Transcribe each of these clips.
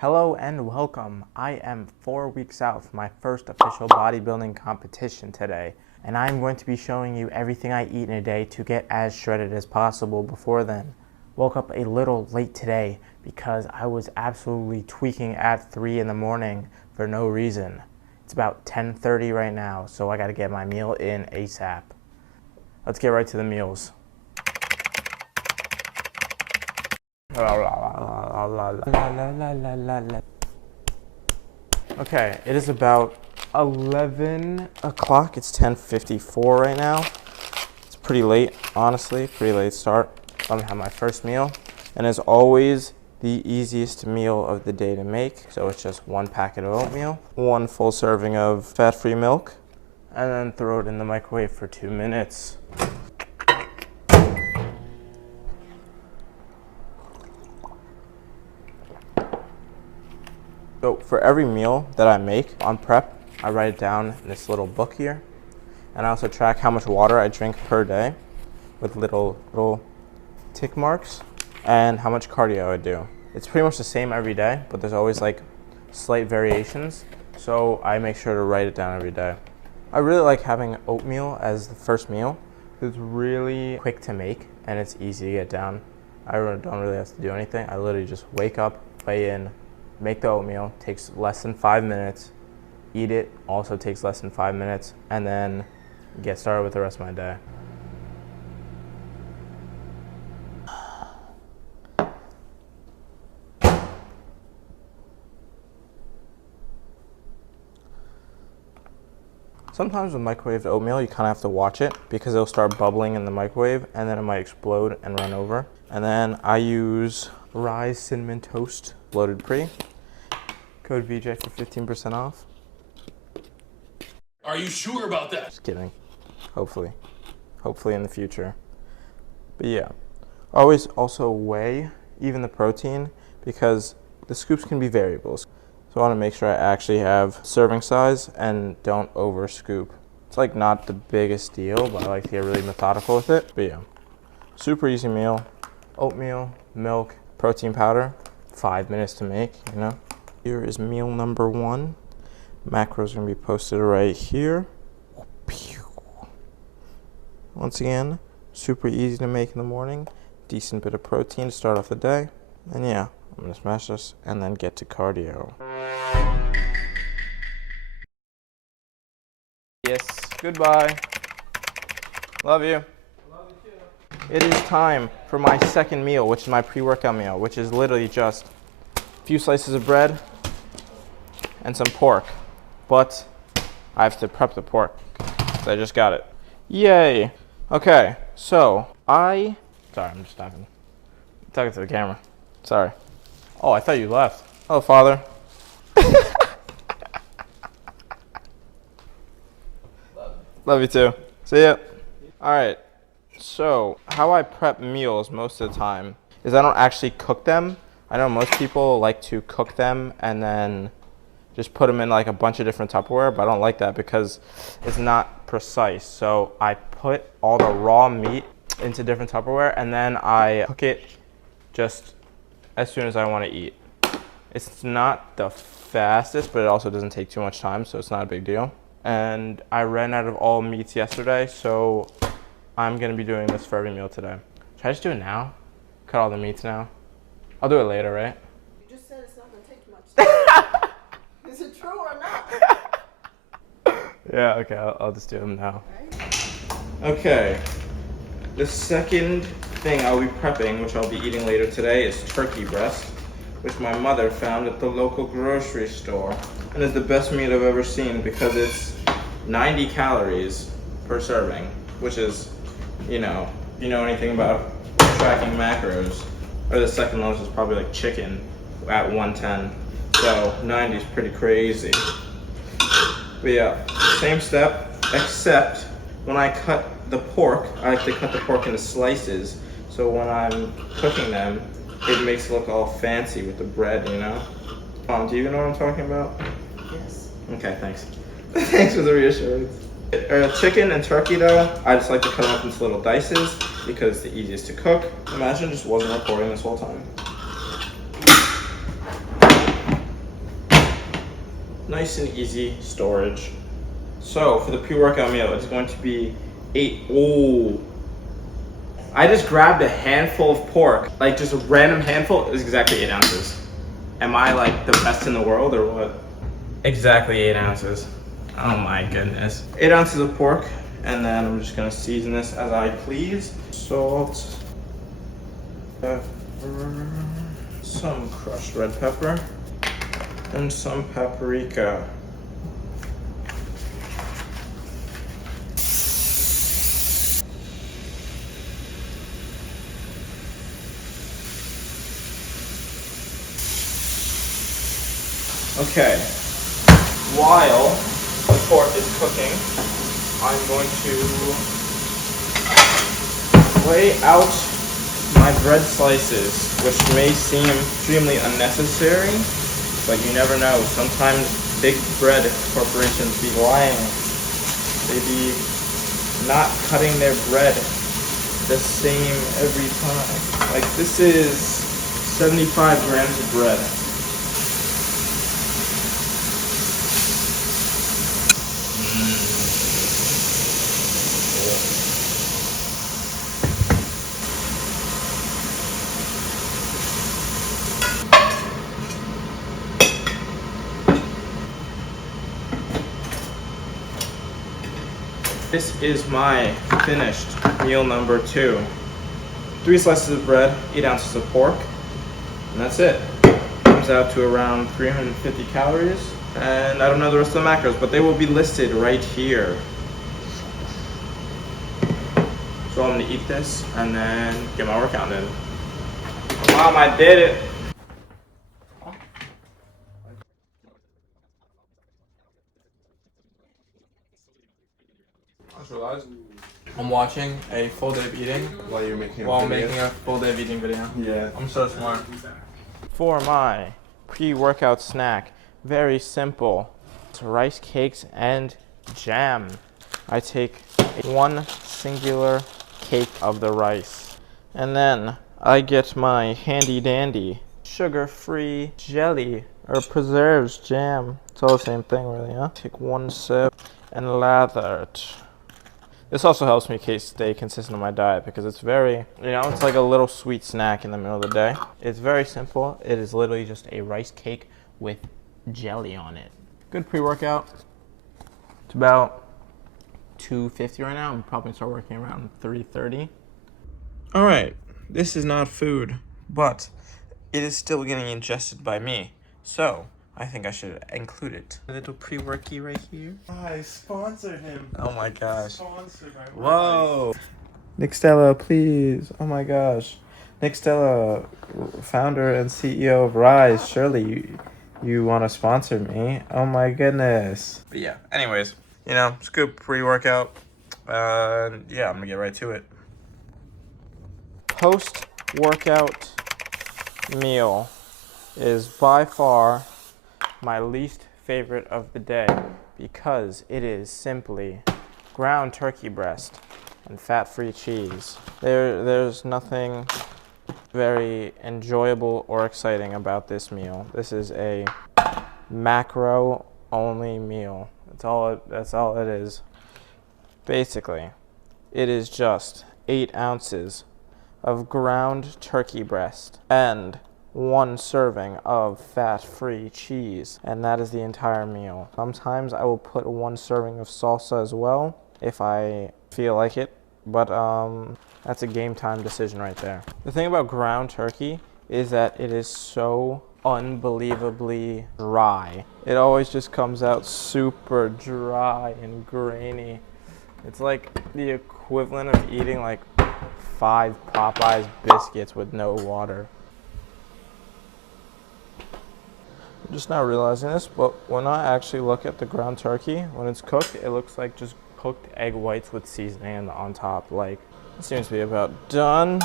Hello and welcome. I am 4 weeks out from my first official bodybuilding competition today, and I'm going to be showing you everything I eat in a day to get as shredded as possible before then. Woke up a little late today because I was absolutely tweaking at 3 in the morning for no reason. It's about 10:30 right now, so I gotta get my meal in ASAP. Let's get right to the meals. Okay, it is about 11 o'clock. It's 10:54 right now. It's pretty late, honestly, pretty late start. I'm gonna have my first meal, and as always, the easiest meal of the day to make. So it's just one packet of oatmeal, one full serving of fat-free milk, and then throw it in the microwave for 2 minutes. So for every meal that I make on prep, I write it down in this little book here. And I also track how much water I drink per day with little tick marks and how much cardio I do. It's pretty much the same every day, but there's always like slight variations. So I make sure to write it down every day. I really like having oatmeal as the first meal. It's really quick to make and it's easy to get down. I don't really have to do anything. I literally just wake up, weigh in, make the oatmeal, takes less than 5 minutes. Eat it, also takes less than 5 minutes, and then get started with the rest of my day. Sometimes with microwaved oatmeal, you kind of have to watch it because it'll start bubbling in the microwave and then it might explode and run over. And then I use Rise Cinnamon Toast Loaded Pre. Code VJ for 15% off. Are you sure about that? Just kidding. Hopefully in the future. But yeah, always also weigh even the protein because the scoops can be variables. So I want to make sure I actually have serving size and don't over scoop. It's like not the biggest deal, but I like to get really methodical with it. But yeah, super easy meal. Oatmeal, milk, protein powder, 5 minutes to make, you know. Here is meal number 1. Macros are going to be posted right here. Once again, super easy to make in the morning. Decent bit of protein to start off the day. And yeah, I'm going to smash this and then get to cardio. Yes, goodbye. Love you. Love you too. It is time for my second meal, which is my pre-workout meal, which is literally just a few slices of bread and some pork. But I have to prep the pork, so I just got it. Yay. Okay, so sorry, I'm just talking to the camera. Sorry. Oh, I thought you left. Hello, Father. Love you too. See ya. All right, so how I prep meals most of the time is I don't actually cook them. I know most people like to cook them and then just put them in like a bunch of different Tupperware, but I don't like that because it's not precise. So I put all the raw meat into different Tupperware and then I cook it just as soon as I want to eat. It's not the fastest, but it also doesn't take too much time, so it's not a big deal. And I ran out of all meats yesterday, so I'm gonna be doing this for every meal today. Should I just do it now? Cut all the meats now? I'll do it later, right? You just said it's not gonna take much time. Is it true or not? Yeah, okay, I'll just do them now. Right. Okay, the second thing I'll be prepping, which I'll be eating later today, is turkey breast, which my mother found at the local grocery store. And it's the best meat I've ever seen because it's 90 calories per serving, which is, you know, if you know anything about tracking macros, or the second lowest is probably like chicken at 110. So 90 is pretty crazy. But yeah, same step, except when I cut the pork, I like to cut the pork into slices. So when I'm cooking them, it makes it look all fancy with the bread, you know? Do you know what I'm talking about? Yes. Okay, thanks. Thanks for the reassurance. Chicken and turkey though, I just like to cut them up into little dices because it's the easiest to cook. Imagine just wasn't recording this whole time. Nice and easy storage. So for the pre-workout meal, it's going to be I just grabbed a handful of pork, like just a random handful. It was exactly 8 ounces. Am I like the best in the world or what? Exactly 8 ounces. Oh my goodness. 8 ounces of pork, and then I'm just gonna season this as I please. Salt, pepper, some crushed red pepper, and some paprika. Okay, while the pork is cooking, I'm going to lay out my bread slices, which may seem extremely unnecessary, but you never know. Sometimes big bread corporations be lying. They be not cutting their bread the same every time. Like this is 75 grams of bread. This is my finished meal number 2. 3 slices of bread, 8 ounces of pork, and that's it. Comes out to around 350 calories, and I don't know the rest of the macros, but they will be listed right here. So I'm gonna eat this and then get my workout in. Mom, I did it. I just realized I'm watching a full day of eating While you're making making a full day of eating video. Yeah. I'm so smart. For my pre-workout snack, very simple. It's rice cakes and jam. I take 1 singular cake of the rice. And then I get my handy dandy sugar-free jelly or preserves jam. It's all the same thing really, huh? Take 1 sip and lather it. This also helps me stay consistent on my diet because it's very, it's like a little sweet snack in the middle of the day. It's very simple. It is literally just a rice cake with jelly on it. Good pre-workout. It's about 250 right now. I'm probably gonna start working around 330. All right, this is not food, but it is still getting ingested by me. So I think I should include it. A little pre-worky right here. I sponsor him. Oh my gosh. Sponsored by Whoa. Nick Stella, please. Oh my gosh. Nick Stella, founder and CEO of Rise. Surely you want to sponsor me. Oh my goodness. But yeah, anyways, scoop pre-workout. Yeah, I'm going to get right to it. Post-workout meal is by far my least favorite of the day because it is simply ground turkey breast and fat-free cheese. There's nothing very enjoyable or exciting about this meal. This is a macro-only meal. That's all it is. Basically, it is just 8 ounces of ground turkey breast and 1 serving of fat-free cheese, and that is the entire meal. Sometimes I will put 1 serving of salsa as well if I feel like it, but that's a game time decision right there. The thing about ground turkey is that it is so unbelievably dry. It always just comes out super dry and grainy. It's like the equivalent of eating like 5 Popeyes biscuits with no water. I'm just now realizing this, but when I actually look at the ground turkey, when it's cooked, it looks like just cooked egg whites with seasoning on top. Like, it seems to be about done.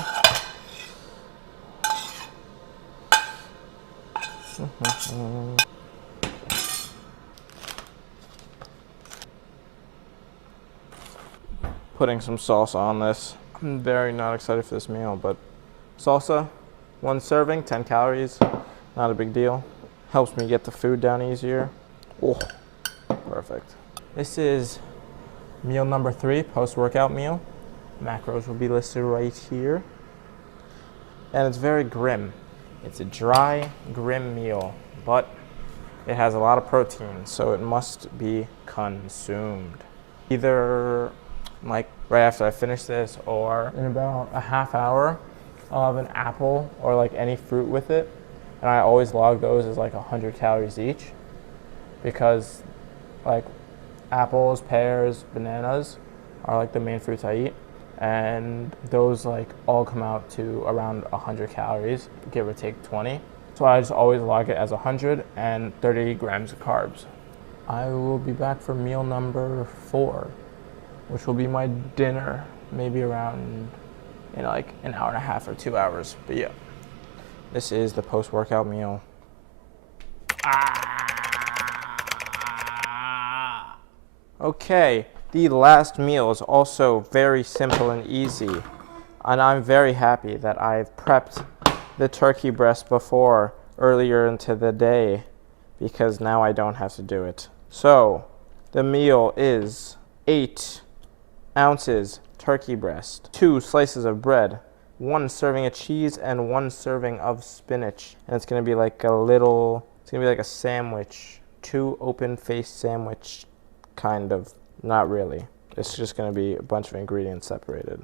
Putting some salsa on this. I'm very not excited for this meal, but salsa, 1 serving, 10 calories, not a big deal. Helps me get the food down easier. Oh, perfect. This is meal number 3, post-workout meal. Macros will be listed right here. And it's very grim. It's a dry, grim meal, but it has a lot of protein, so it must be consumed. Either like right after I finish this or in about a half hour, I'll have an apple or like any fruit with it. And I always log those as like 100 calories each, because like apples, pears, bananas are like the main fruits I eat. And those like all come out to around 100 calories, give or take 20. So I just always log it as 100 and 30 grams of carbs. I will be back for meal number 4, which will be my dinner, maybe around in like an hour and a half or 2 hours. But yeah, this is the post-workout meal. Okay, the last meal is also very simple and easy. And I'm very happy that I've prepped the turkey breast before earlier into the day, because now I don't have to do it. So the meal is 8 ounces turkey breast, 2 slices of bread, 1 serving of cheese, and 1 serving of spinach. And it's gonna be like a sandwich, 2 open-faced sandwich, kind of. Not really. It's just gonna be a bunch of ingredients separated.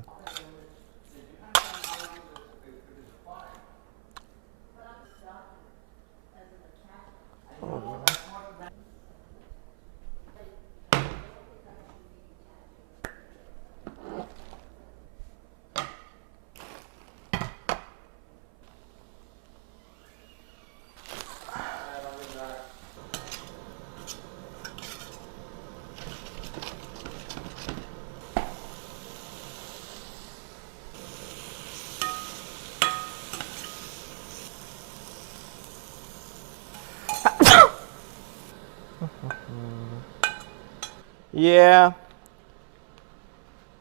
Yeah,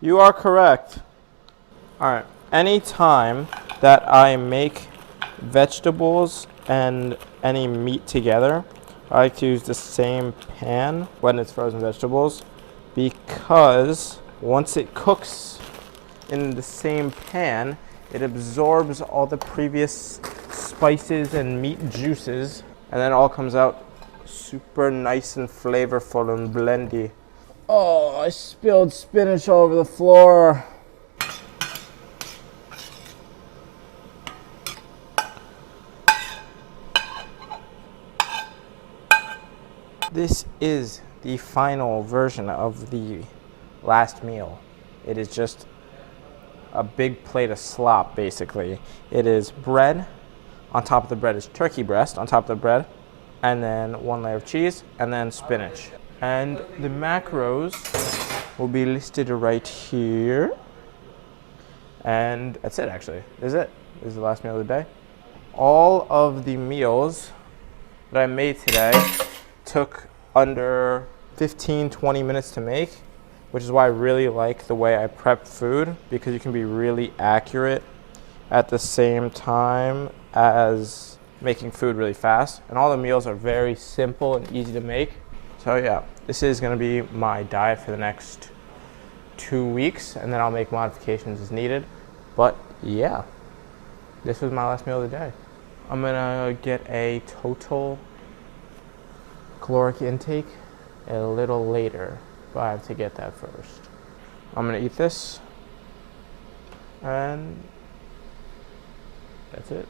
you are correct. All right, anytime that I make vegetables and any meat together, I like to use the same pan when it's frozen vegetables, because once it cooks in the same pan, it absorbs all the previous spices and meat juices, and then it all comes out super nice and flavorful and blendy. Oh, I spilled spinach all over the floor. This is the final version of the last meal. It is just a big plate of slop, basically. It is bread. On top of the bread is turkey breast on top of the bread, and then 1 layer of cheese, and then spinach. And the macros will be listed right here. And that's it, actually. This is it. This is the last meal of the day. All of the meals that I made today took under 15-20 minutes to make, which is why I really like the way I prep food, because you can be really accurate at the same time as making food really fast. And all the meals are very simple and easy to make. So yeah, this is gonna be my diet for the next 2 weeks, and then I'll make modifications as needed. But yeah, this was my last meal of the day. I'm gonna get a total caloric intake a little later, but I have to get that first. I'm gonna eat this, and that's it.